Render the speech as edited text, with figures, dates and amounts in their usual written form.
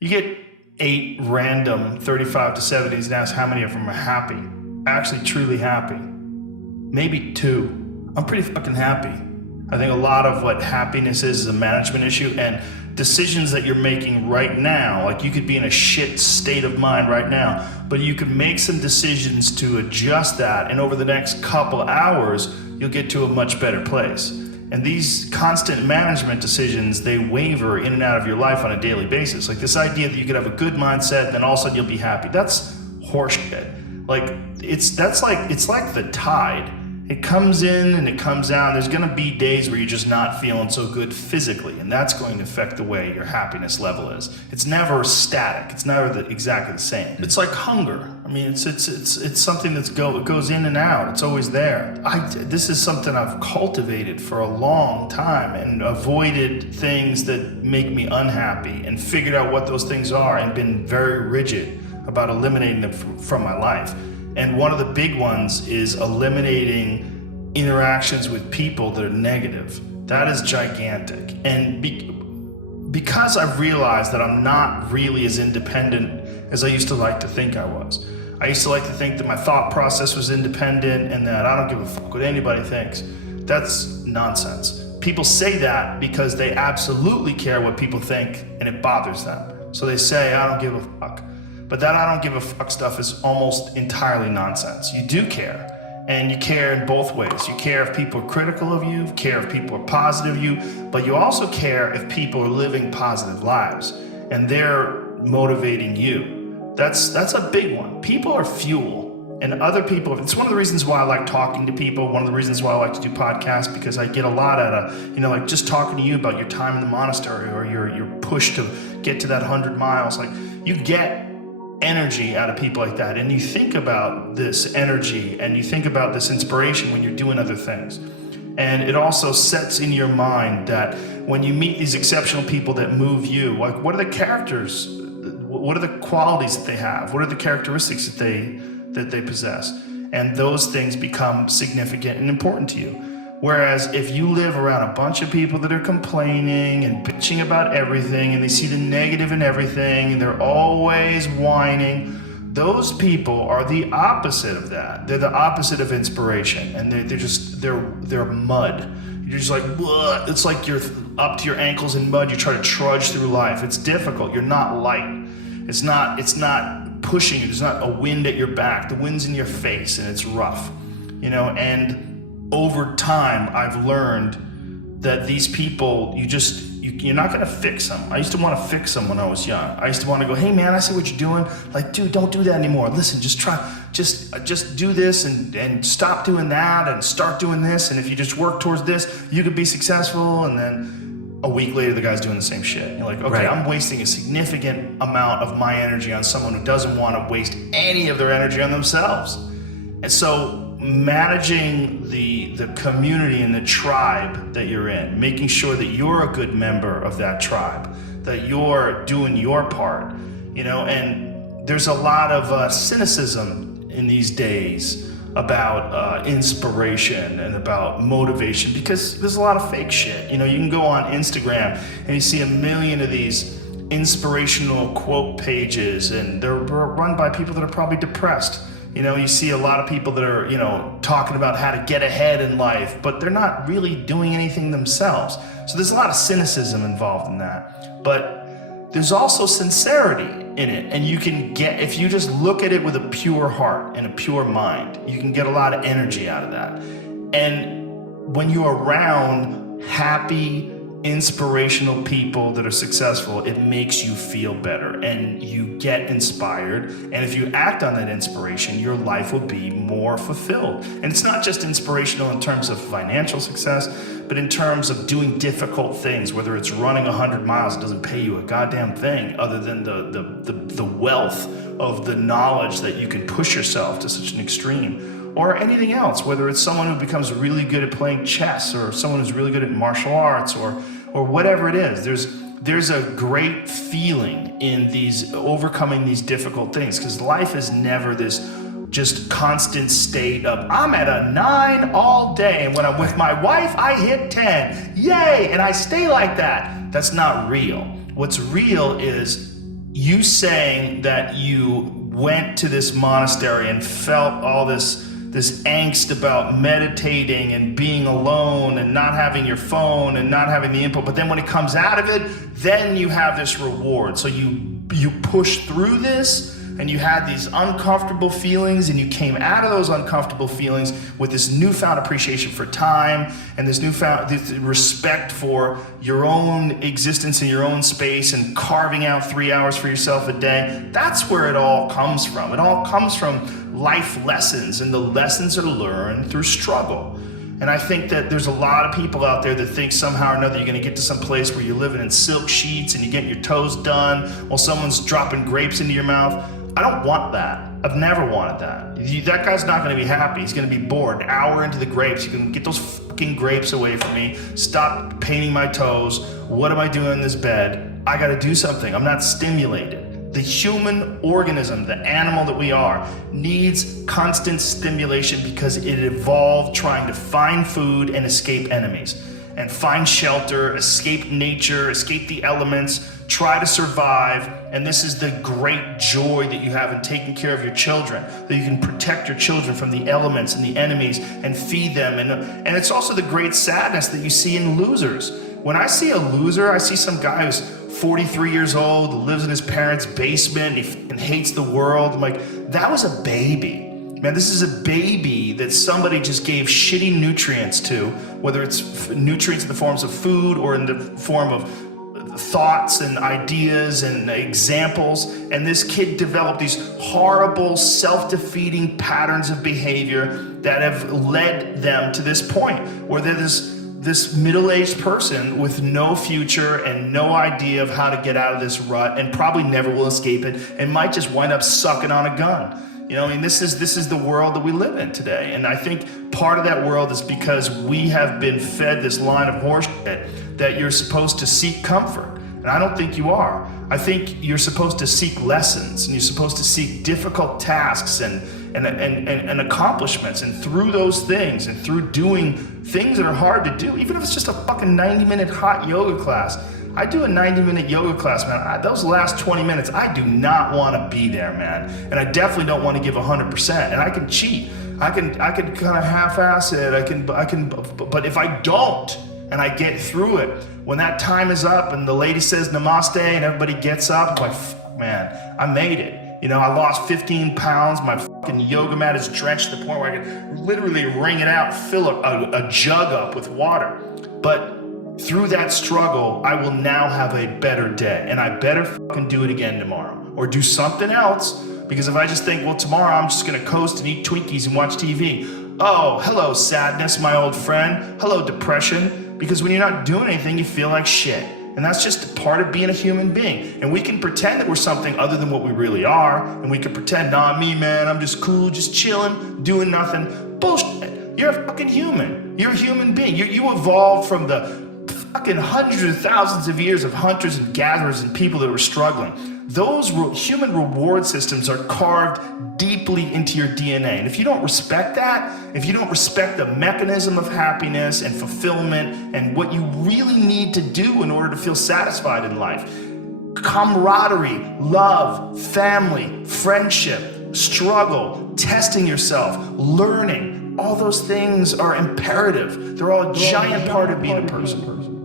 You get 8 random 35 to 70s and ask how many of them are happy, actually truly happy. Maybe 2. I'm pretty fucking happy. I think a lot of what happiness is a management issue, and decisions that you're making right now, like you could be in a shit state of mind right now, but you could make some decisions to adjust that, and over the next couple hours, you'll get to a much better place. And these constant management decisions, they waver in and out of your life on a daily basis. Like this idea that you could have a good mindset, then all of a sudden you'll be happy. That's horseshit. Like it's like the tide. It comes in and it comes out. There's gonna be days where you're just not feeling so good physically, and that's going to affect the way your happiness level is. It's never static. It's never exactly the same. It's like hunger. I mean, it's something that goes in and out. It's always there. This is something I've cultivated for a long time and avoided things that make me unhappy and figured out what those things are and been very rigid about eliminating them from my life. And one of the big ones is eliminating interactions with people that are negative. That is gigantic. And because I've realized that I'm not really as independent as I used to like to think I was. I used to like to think that my thought process was independent and that I don't give a fuck what anybody thinks. That's nonsense. People say that because they absolutely care what people think and it bothers them. So they say, I don't give a fuck. But that I don't give a fuck stuff is almost entirely nonsense. You do care, and you care in both ways. You care if people are critical of you, care if people are positive of you, but you also care if people are living positive lives and they're motivating you. That's a big one. People are fuel, and other people, it's one of the reasons why I like talking to people, one of the reasons why I like to do podcasts, because I get a lot out of, like just talking to you about your time in the monastery or your push to get to that 100 miles. Like you get energy out of people like that, and you think about this energy and you think about this inspiration when you're doing other things, and it also sets in your mind that when you meet these exceptional people that move you, like what are the characters, what are the qualities that they have, what are the characteristics that they possess, and those things become significant and important to you. Whereas if you live around a bunch of people that are complaining and bitching about everything, and they see the negative in everything, and they're always whining, those people are the opposite of that. They're the opposite of inspiration, and they're mud. You're just like, what? It's like you're up to your ankles in mud. You try to trudge through life. It's difficult. You're not light. It's not pushing you. There's not a wind at your back. The wind's in your face, and it's rough, and over time, I've learned that these people, you're not gonna fix them. I used to want to fix them when I was young. I used to want to go, hey man, I see what you're doing. Like, dude, don't do that anymore. Listen, just do this and stop doing that and start doing this. And if you just work towards this, you could be successful. And then a week later, the guy's doing the same shit. You're like, okay, right. I'm wasting a significant amount of my energy on someone who doesn't want to waste any of their energy on themselves. And so managing the community and the tribe that you're in, making sure that you're a good member of that tribe, that you're doing your part, and there's a lot of cynicism in these days about inspiration and about motivation, because there's a lot of fake shit. You can go on Instagram and you see a million of these inspirational quote pages, and they're run by people that are probably depressed. You see a lot of people that are, talking about how to get ahead in life, but they're not really doing anything themselves. So there's a lot of cynicism involved in that. But there's also sincerity in it. And you can get, if you just look at it with a pure heart and a pure mind, you can get a lot of energy out of that. And when you're around happy, inspirational people that are successful, it makes you feel better and you get inspired. And if you act on that inspiration, your life will be more fulfilled. And it's not just inspirational in terms of financial success, but in terms of doing difficult things, whether it's running 100 miles, it doesn't pay you a goddamn thing other than the wealth of the knowledge that you can push yourself to such an extreme. Or anything else, whether it's someone who becomes really good at playing chess, or someone who's really good at martial arts, or whatever it is. There's a great feeling in these overcoming these difficult things, because life is never this just constant state of I'm at a 9 all day, and when I'm with my wife I hit 10, yay, and I stay like that. That's not real. What's real is you saying that you went to this monastery and felt all this angst about meditating and being alone and not having your phone and not having the input, but then when it comes out of it, then you have this reward. So you push through this and you had these uncomfortable feelings, and you came out of those uncomfortable feelings with this newfound appreciation for time and this newfound respect for your own existence in your own space and carving out 3 hours for yourself a day. That's where it all comes from. It all comes from life lessons, and the lessons are learned through struggle. And I think that there's a lot of people out there that think somehow or another you're gonna get to some place where you're living in silk sheets and you get your toes done while someone's dropping grapes into your mouth. I don't want that. I've never wanted that. That guy's not gonna be happy. He's gonna be bored. An hour into the grapes, you can get those fucking grapes away from me. Stop painting my toes. What am I doing in this bed? I gotta do something. I'm not stimulated. The human organism, the animal that we are, needs constant stimulation because it evolved trying to find food and escape enemies, and find shelter, escape nature, escape the elements, try to survive. And this is the great joy that you have in taking care of your children, that you can protect your children from the elements and the enemies and feed them. And it's also the great sadness that you see in losers. When I see a loser, I see some guy who's 43 years old, lives in his parents' basement, and hates the world. I'm like, that was a baby. Man, this is a baby that somebody just gave shitty nutrients to, whether it's nutrients in the forms of food or in the form of thoughts and ideas and examples. And this kid developed these horrible, self-defeating patterns of behavior that have led them to this point where they're this middle-aged person with no future and no idea of how to get out of this rut, and probably never will escape it, and might just wind up sucking on a gun. You know, I mean, this is the world that we live in today. And I think part of that world is because we have been fed this line of horseshit that you're supposed to seek comfort. And I don't think you are. I think you're supposed to seek lessons, and you're supposed to seek difficult tasks and accomplishments. And through those things, and through doing things that are hard to do, even if it's just a fucking 90-minute hot yoga class. I do a 90-minute yoga class, man. Those last 20 minutes, I do not want to be there, man. And I definitely don't want to give 100%. And I can cheat. I can kind of half-ass it. I can. But if I don't, and I get through it, when that time is up and the lady says namaste and everybody gets up, I'm like, fuck, man, I made it. You know, I lost 15 pounds. My fucking yoga mat is drenched to the point where I can literally wring it out, fill a jug up with water. But through that struggle, I will now have a better day, and I better fucking do it again tomorrow, or do something else. Because if I just think, well, tomorrow I'm just gonna coast and eat Twinkies and watch TV. Oh, hello sadness, my old friend. Hello depression. Because when you're not doing anything, you feel like shit. And that's just part of being a human being. And we can pretend that we're something other than what we really are. And we can pretend, nah, me, man, I'm just cool, just chilling, doing nothing. Bullshit. You're a fucking human. You're a human being. You evolved from the fucking hundreds of thousands of years of hunters and gatherers and people that were struggling. Those human reward systems are carved deeply into your DNA. And if you don't respect that, if you don't respect the mechanism of happiness and fulfillment and what you really need to do in order to feel satisfied in life, camaraderie, love, family, friendship, struggle, testing yourself, learning, all those things are imperative. They're all a giant part of being a person.